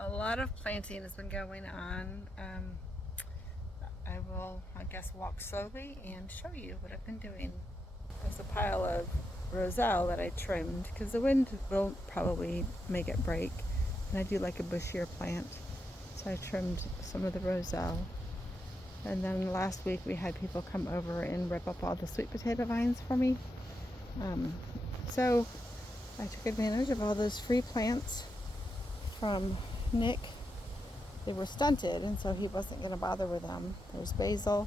A lot of planting has been going on. I will, I guess, walk slowly and show you what I've been doing. There's a pile of roselle that I trimmed because the wind will probably make it break. And I do like a bushier plant. So I trimmed some of the roselle. And then last week we had people come over and rip up all the sweet potato vines for me. Um, so I took advantage of all those free plants from Nick. They were stunted, and so he wasn't going to bother with them. There's basil.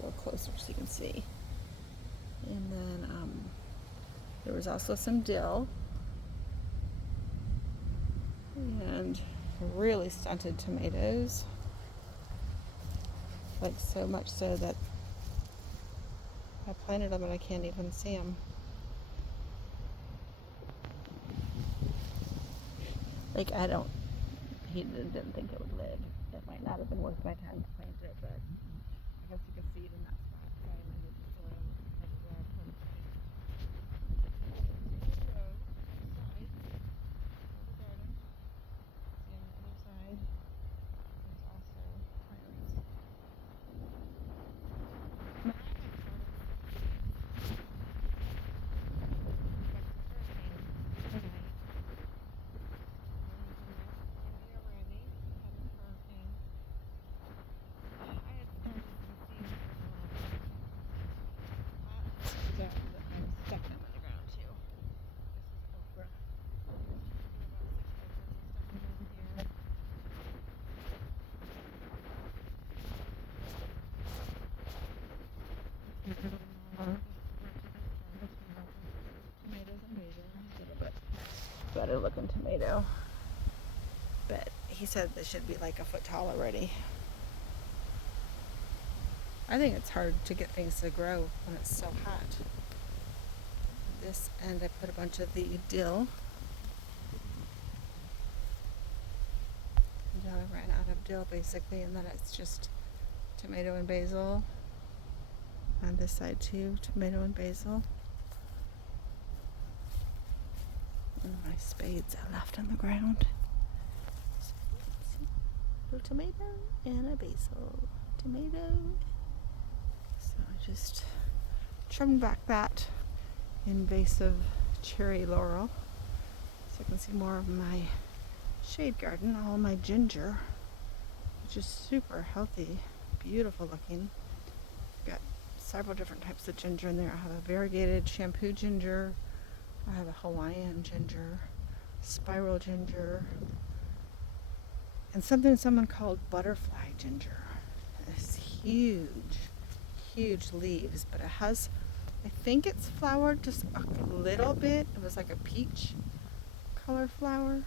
Go closer so you can see. And then there was also some dill and really stunted tomatoes. Like so much so that I planted them and I can't even see them. Like he didn't think it would live. It might not have been worth my time to plant it, but I guess you can see it in that spot. So I landed the soil everywhere perfectly. So, outside of the garden, see on the other side, there's also plants. Now I started that I'm stuck them in the ground too. This is okra. Tomatoes and basil. A little bit better looking tomato. But he said this should be like a foot tall already. I think it's hard to get things to grow when it's so hot. This end I put a bunch of the dill. Until I ran out of dill basically, and then it's just tomato and basil. On this side too, tomato and basil. And my spades I left on the ground. A little tomato and a basil. Tomato. So I just trimmed back that invasive cherry laurel so I can see more of my shade garden, all my ginger, which is super healthy, beautiful looking. Got several different types of ginger in there. I have a variegated shampoo ginger, I have a Hawaiian ginger, spiral ginger, and something someone called butterfly ginger. It's huge leaves, but it has, I think it's flowered just a little bit. It was like a peach color flower,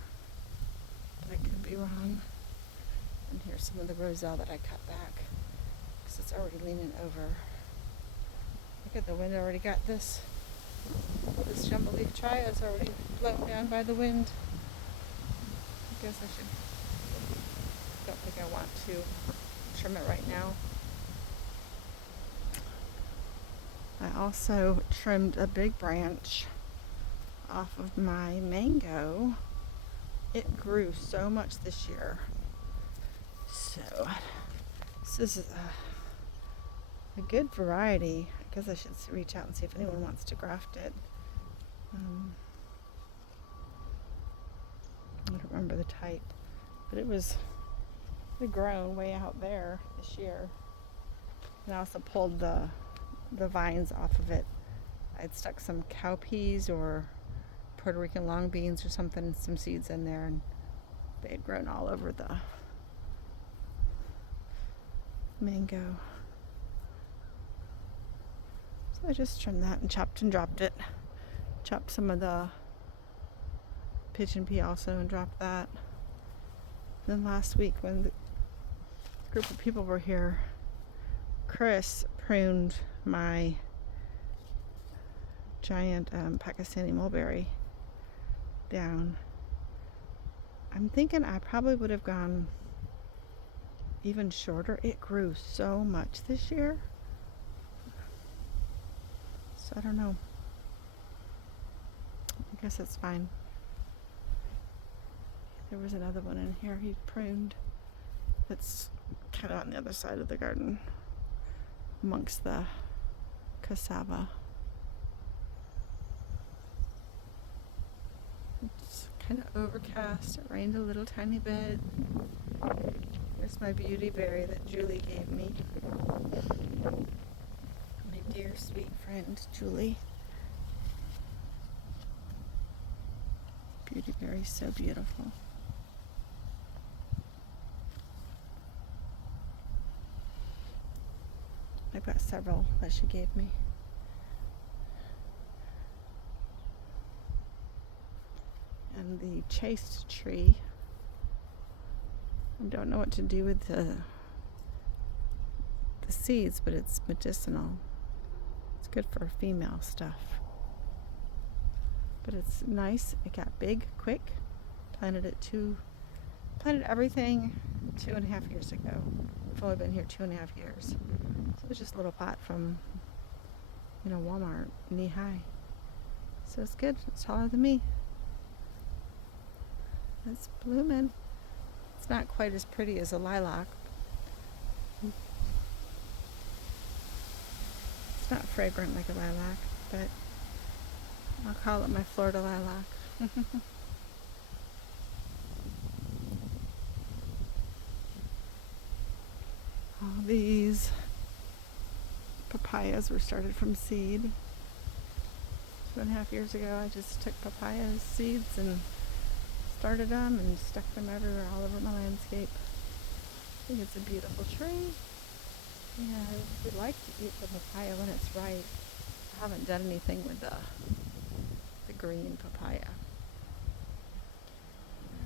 but I could be wrong. And here's some of the roselle that I cut back because it's already leaning over. Look at the wind, already got this jumbo leaf triad's already blown down by the wind. I guess I should, don't think I want to trim it right now. I also trimmed a big branch off of my mango. It grew so much this year. So this is a good variety. I guess I should reach out and see if anyone wants to graft it. I don't remember the type, but it had grown way out there this year. And I also pulled the vines off of it. I'd stuck some cowpeas or Puerto Rican long beans or something, some seeds in there, and they had grown all over the mango. So I just trimmed that and chopped and dropped it. Chopped some of the pigeon pea also and dropped that. Then last week when the group of people were here, Chris pruned my giant Pakistani mulberry down. I'm thinking I probably would have gone even shorter. It grew so much this year. So I don't know. I guess it's fine. There was another one in here he pruned that's kind of on the other side of the garden amongst the cassava. It's kind of overcast. It rained a little tiny bit. There's my beauty berry that Julie gave me. My dear sweet friend Julie. Beauty berry, so beautiful. I've got several that she gave me. And the chaste tree, I don't know what to do with the seeds, but it's medicinal. It's good for female stuff. But it's nice. It got big quick. Planted everything 2.5 years ago. We've only been here 2.5 years. So it's just a little pot from, Walmart, knee high. So it's good. It's taller than me. It's blooming. It's not quite as pretty as a lilac. It's not fragrant like a lilac, but I'll call it my Florida lilac. All these papayas were started from seed. 2.5 years ago, I just took papaya seeds and started them and stuck them everywhere, all over my landscape. I think it's a beautiful tree. Yeah, I would like to eat the papaya when it's ripe. I haven't done anything with the green papaya.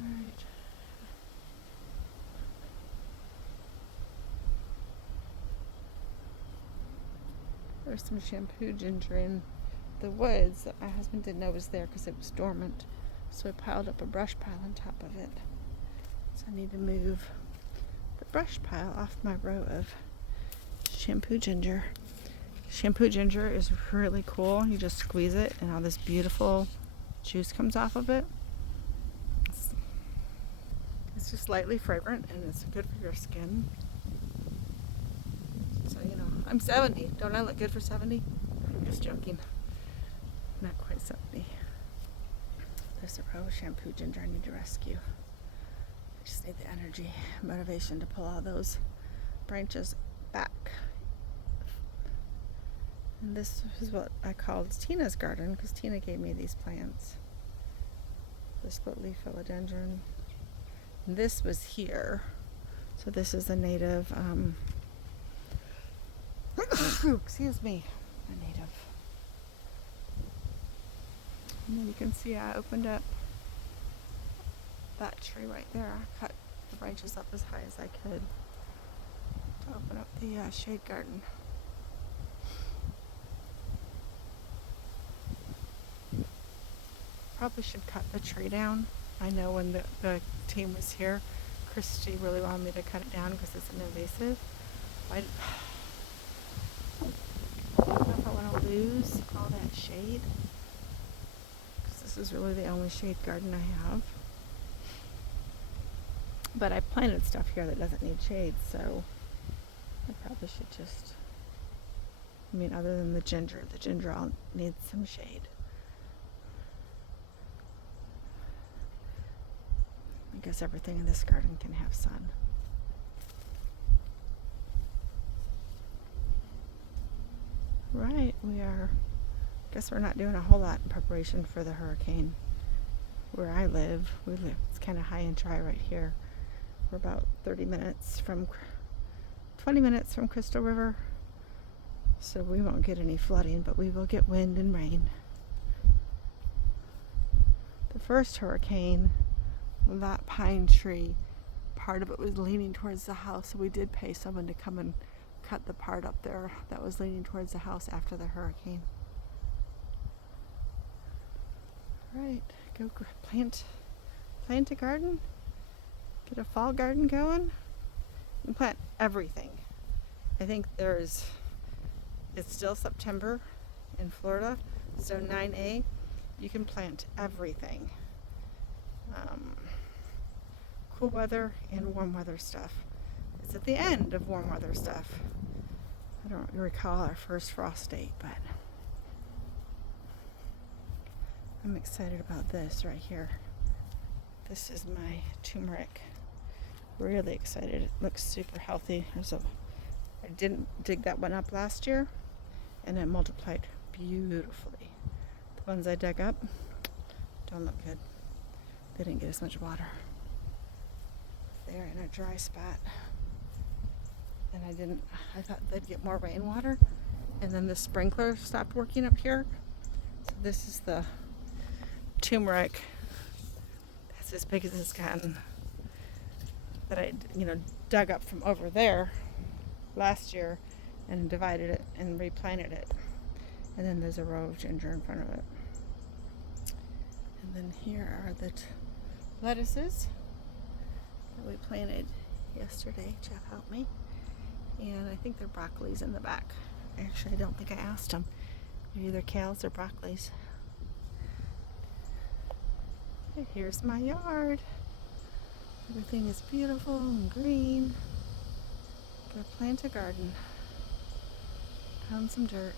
Alright. There's some shampoo ginger in the woods that my husband didn't know was there because it was dormant. So I piled up a brush pile on top of it. So I need to move the brush pile off my row of shampoo ginger. Shampoo ginger is really cool. You just squeeze it and all this beautiful juice comes off of it. It's just lightly fragrant and it's good for your skin. So, I'm 70. Don't I look good for 70? I'm just joking. Not quite 70. There's a row of shampoo ginger I need to rescue. I just need the energy, motivation to pull all those branches back. And this is what I called Tina's garden because Tina gave me these plants. The split leaf philodendron. And this was here. So this is a native, excuse me, a native. And then you can see I opened up that tree right there. I cut the branches up as high as I could to open up the shade garden. Probably should cut the tree down. I know when the team was here, Christy really wanted me to cut it down because it's an invasive. I don't know if I want to lose all that shade. Because this is really the only shade garden I have. But I planted stuff here that doesn't need shade, so I probably should just, other than the ginger all needs some shade. I guess everything in this garden can have sun. Right, guess we're not doing a whole lot in preparation for the hurricane. Where I live, it's kind of high and dry right here. We're about 20 minutes from Crystal River. So we won't get any flooding, but we will get wind and rain. The first hurricane, that pine tree, part of it was leaning towards the house, so we did pay someone to come and cut the part up there that was leaning towards the house after the hurricane. Right, go plant a garden, get a fall garden going, and plant everything. I think it's still September in Florida, so 9A, you can plant everything. cool weather and warm weather stuff. It's at the end of warm weather stuff. I don't recall our first frost date, but I'm excited about this right here. This is my turmeric. Really excited. It looks super healthy. I didn't dig that one up last year, and it multiplied beautifully. The ones I dug up don't look good. They didn't get as much water. They're in a dry spot. And I thought they'd get more rainwater. And then the sprinkler stopped working up here. So this is the turmeric. That's as big as it's gotten. That I, dug up from over there last year and divided it and replanted it. And then there's a row of ginger in front of it. And then here are the lettuces that we planted yesterday. Jeff helped me. And I think they're broccolis in the back. Actually, I don't think I asked them. They're either kales or broccolis. And here's my yard. Everything is beautiful and green. Gonna plant a garden. Found some dirt.